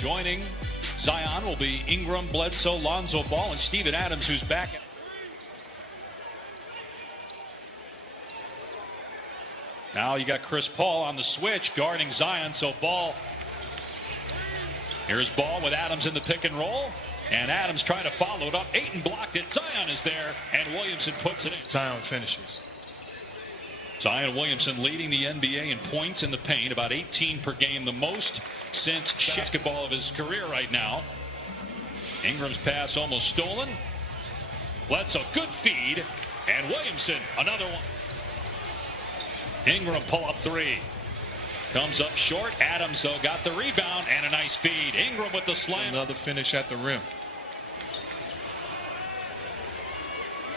Joining Zion will be Ingram, Bledsoe, Lonzo Ball, and Steven Adams, who's back. Now you got Chris Paul on the switch guarding Zion, so Ball. Here's Ball with Adams in the pick and roll. And Adams trying to follow it up. Ayton blocked it. Zion is there. And Williamson puts it in. Zion finishes. Zion Williamson leading the NBA in points in the paint. About 18 per game. The most since basketball of his career right now. Ingram's pass almost stolen. Bledsoe, good feed. And Williamson, another one. Ingram pull up three. Comes up short. Adams, though, got the rebound and a nice feed. Ingram with the slam. Another finish at the rim.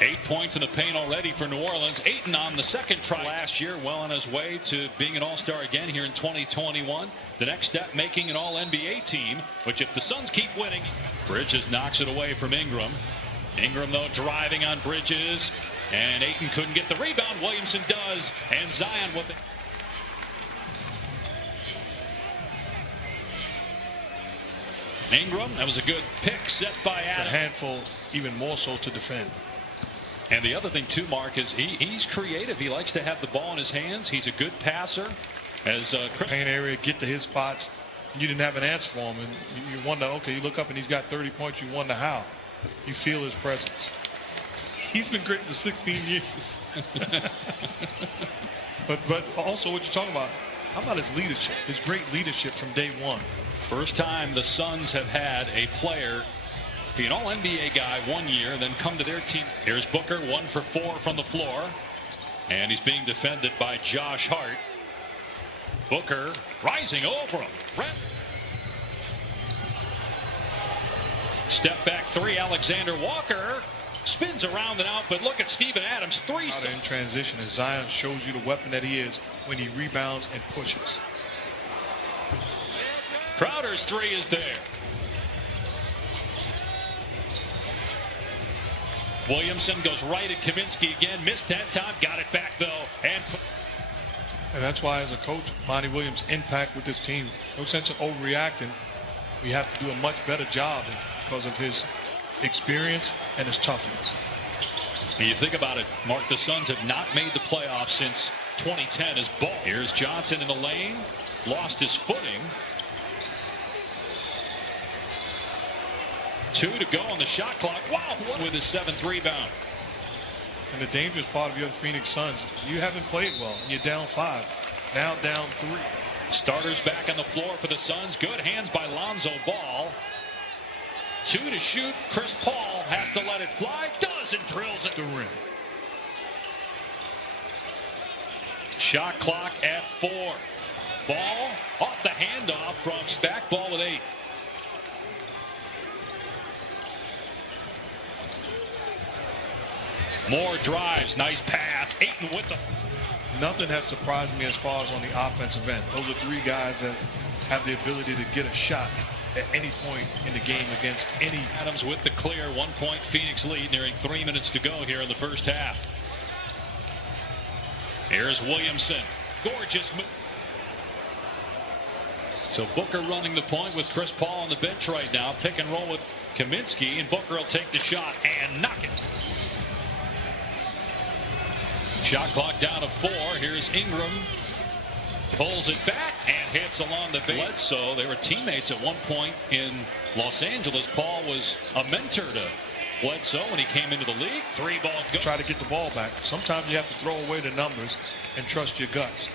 8 points in the paint already for New Orleans. Ayton on the second try last year, well on his way to being an all-star again here in 2021. The next step, making an all-NBA team, which if the Suns keep winning. Bridges knocks it away from Ingram. Ingram, though, driving on Bridges. And Ayton couldn't get the rebound. Williamson does. And Zion with it. Ingram, that was a good pick set by Adams. A handful, even more so to defend. And the other thing too, Mark, is he's creative. He likes to have the ball in his hands. He's a good passer. As paint area, get to his spots. You didn't have an answer for him, and you wonder, okay, you look up and he's got 30 points. You wonder how. You feel his presence. He's been great for 16 years. but also what you're talking about, how about his leadership, his great leadership from day one. First time the Suns have had a player be an all-NBA guy 1 year, then come to their team. Here's Booker, 1 for 4 from the floor. And he's being defended by Josh Hart. Booker rising over him. Step back three, Alexander Walker. Spins around and out, but look at Steven Adams. Three. Out in transition, and Zion shows you the weapon that he is when he rebounds and pushes. Crowder's three is there. Williamson goes right at Kaminsky again. Missed that time. Got it back, though. And that's why, as a coach, Monty Williams' impact with this team, no sense of overreacting. We have to do a much better job because of his experience and his toughness. And you think about it, Mark, the Suns have not made the playoffs since 2010 as Ball. Here's Johnson in the lane. Lost his footing. 2 to go on the shot clock. Wow, with his 7th rebound. And the dangerous part of your Phoenix Suns, you haven't played well. You're down 5. Now down 3. Starters back on the floor for the Suns. Good hands by Lonzo Ball. 2 to shoot. Chris Paul has to let it fly. Does and drills it. The rim. Shot clock at 4. Ball off the handoff from Stack. Ball with 8. More drives. Nice pass. Ayton with them. Nothing has surprised me as far as on the offensive end. Those are 3 guys that have the ability to get a shot at any point in the game against any. Adams with the clear. 1 point Phoenix lead. Nearing 3 minutes to go here in the first half. Here's Williamson. Gorgeous move. So Booker running the point with Chris Paul on the bench right now. Pick and roll with Kaminsky, and Booker will take the shot and knock it. Shot clock down to 4. Here's Ingram. Pulls it back and hits along the base. Bledsoe, they were teammates at one point in Los Angeles. Paul was a mentor to Bledsoe when he came into the league. 3-ball go. Try to get the ball back. Sometimes you have to throw away the numbers and trust your guts.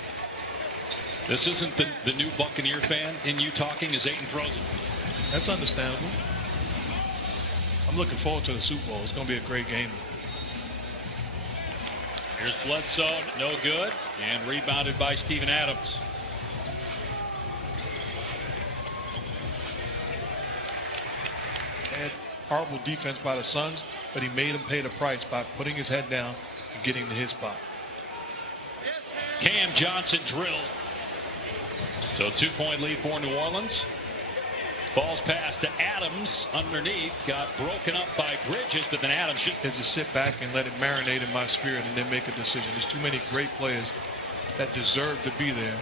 This isn't the new Buccaneer fan in you talking as Ayton throws it. That's understandable. I'm looking forward to the Super Bowl. It's going to be a great game. Here's Bledsoe, no good, and rebounded by Steven Adams. And horrible defense by the Suns, but he made him pay the price by putting his head down and getting to his spot. Cam Johnson drilled. So 2-point lead for New Orleans. Ball's passed to Adams underneath. Got broken up by Bridges, but then Adams should. Is to sit back and let it marinate in my spirit and then make a decision. There's too many great players that deserve to be there,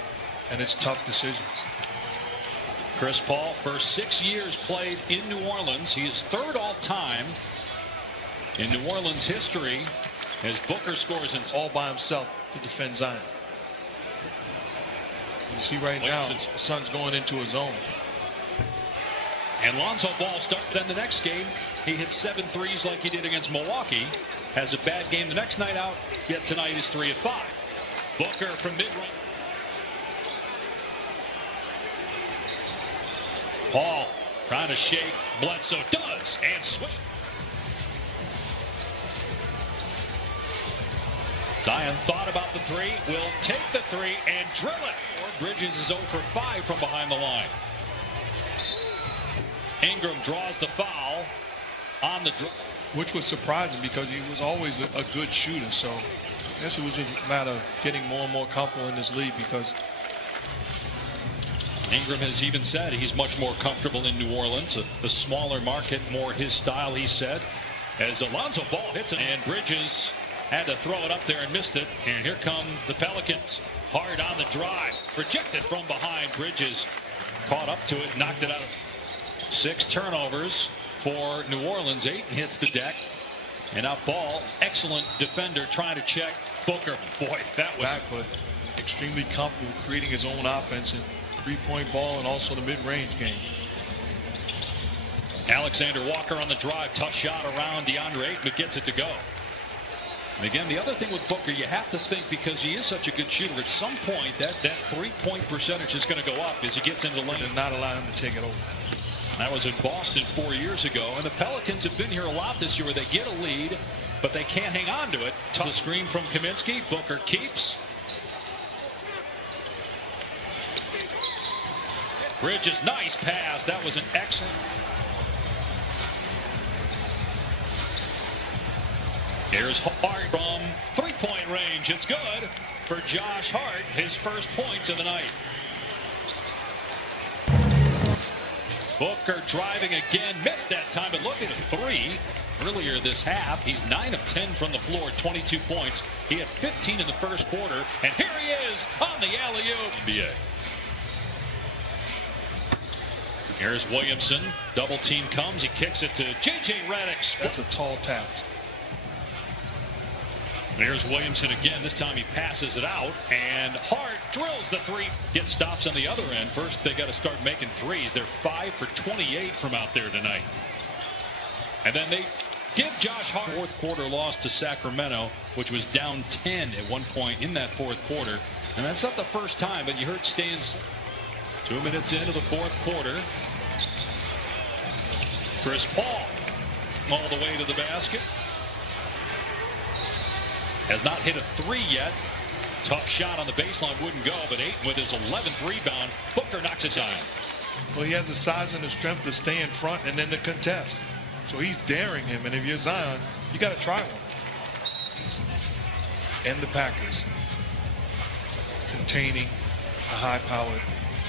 and it's tough decisions. Chris Paul, for 6 years played in New Orleans. He is third all time in New Orleans history as Booker scores in all by himself to defend Zion. You see right now, the Suns going into a zone. And Lonzo Ball started. Then the next game, he hit 7 threes like he did against Milwaukee. Has a bad game the next night out, yet tonight is 3 of 5. Booker from mid-range. Paul trying to shake. Bledsoe does, and swing. Zion thought about the three, will take the three and drill it. Bridges is 0 for 5 from behind the line. Ingram draws the foul on the draw. Which was surprising because he was always a good shooter. So I guess it was just a matter of getting more and more comfortable in this league because Ingram has even said he's much more comfortable in New Orleans. A smaller market, more his style, he said. As Alonzo Ball hits it, and Bridges had to throw it up there and missed it. And here come the Pelicans. Hard on the drive. Rejected from behind. Bridges caught up to it, knocked it out. 6 turnovers for New Orleans. 8 hits the deck. And now Ball, excellent defender, trying to check Booker. Boy, that was back, but extremely comfortable creating his own offense and three-point ball and also the mid-range game. Alexander Walker on the drive. Tough shot around DeAndre Ayton, but gets it to go. And again, the other thing with Booker, you have to think, because he is such a good shooter, at some point that three-point percentage is going to go up as he gets into the lane. And not allow him to take it over. That was in Boston 4 years ago. And the Pelicans have been here a lot this year where they get a lead, but they can't hang on to it. The screen from Kaminsky. Booker keeps. Bridges, nice pass. That was an excellent. Here's Hart from three-point range. It's good for Josh Hart, his first points of the night. Booker driving again, missed that time, but look at a 3 earlier this half. He's 9 of 10 from the floor, 22 points. He had 15 in the first quarter, and here he is on the alley-oop. NBA. Here's Williamson. Double team comes. He kicks it to J.J. Redick. That's a tall task. There's Williamson again. This time he passes it out, and Hart drills the 3. Get stops on the other end. First, they got to start making threes. They're 5 for 28 from out there tonight. And then they give Josh Hart. Fourth quarter loss to Sacramento, which was down 10 at one point in that fourth quarter. And that's not the first time, but you heard Stans 2 minutes into the fourth quarter. Chris Paul all the way to the basket. Has not hit a 3 yet. Tough shot on the baseline, wouldn't go, but Ayton with his 11th rebound. Booker knocks it down. Well, he has the size and the strength to stay in front and then to contest. So he's daring him, and if you're Zion, you got to try one. And the Packers containing a high-powered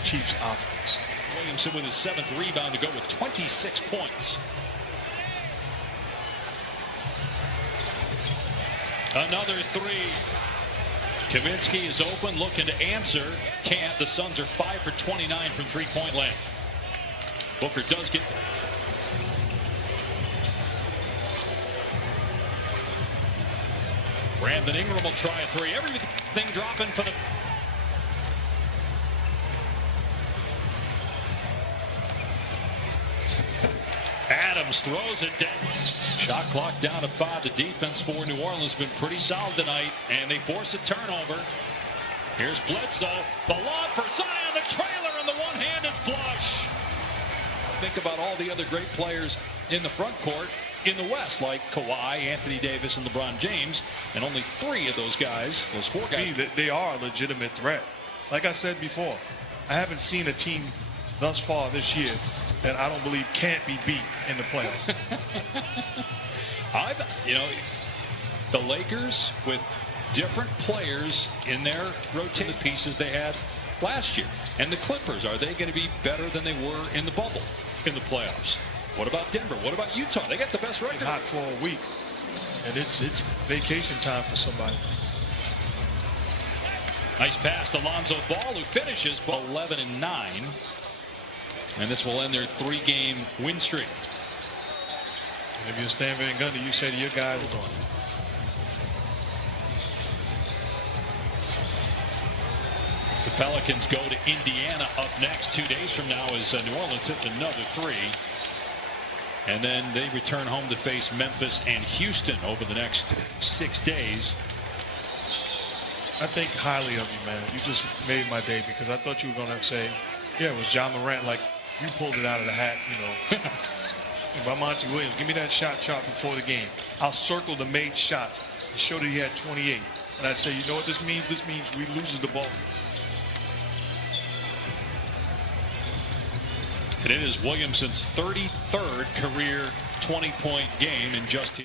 Chiefs offense. Williamson with his 7th rebound to go with 26 points. Another 3. Kaminsky is open, looking to answer. Can't. The Suns are 5 for 29 from three-point land. Booker does get there. Brandon Ingram will try a 3. Everything dropping for the. Adams throws it down. Shot clock down to 5. The defense for New Orleans has been pretty solid tonight, and they force a turnover. Here's Bledsoe. The lob for Zion, the trailer, and the one-handed flush. Think about all the other great players in the front court in the West, like Kawhi, Anthony Davis, and LeBron James, and only 3 of those guys, those 4 guys. They are a legitimate threat. Like I said before, I haven't seen a team thus far this year that I don't believe can't be beat in the playoffs. The Lakers with different players in their rotating pieces they had last year. And the Clippers, are they going to be better than they were in the bubble in the playoffs? What about Denver? What about Utah? They got the best record. Hot for a week, and it's vacation time for somebody. Nice pass to Lonzo Ball, who finishes 11 and 9. And this will end their 3-game win streak. And if you're Stan Van Gundy, you say to your guys, "Hold on." The Pelicans go to Indiana up next 2 days from now as New Orleans hits another 3. And then they return home to face Memphis and Houston over the next 6 days. I think highly of you, man. You just made my day because I thought you were going to say, yeah, it was John Morant. Like, you pulled it out of the hat, you know. And by Monty Williams, give me that shot chart before the game. I'll circle the made shots to show that he had 28. And I'd say, you know what this means? This means we loses the ball. And it is Williamson's 33rd career 20-point game in just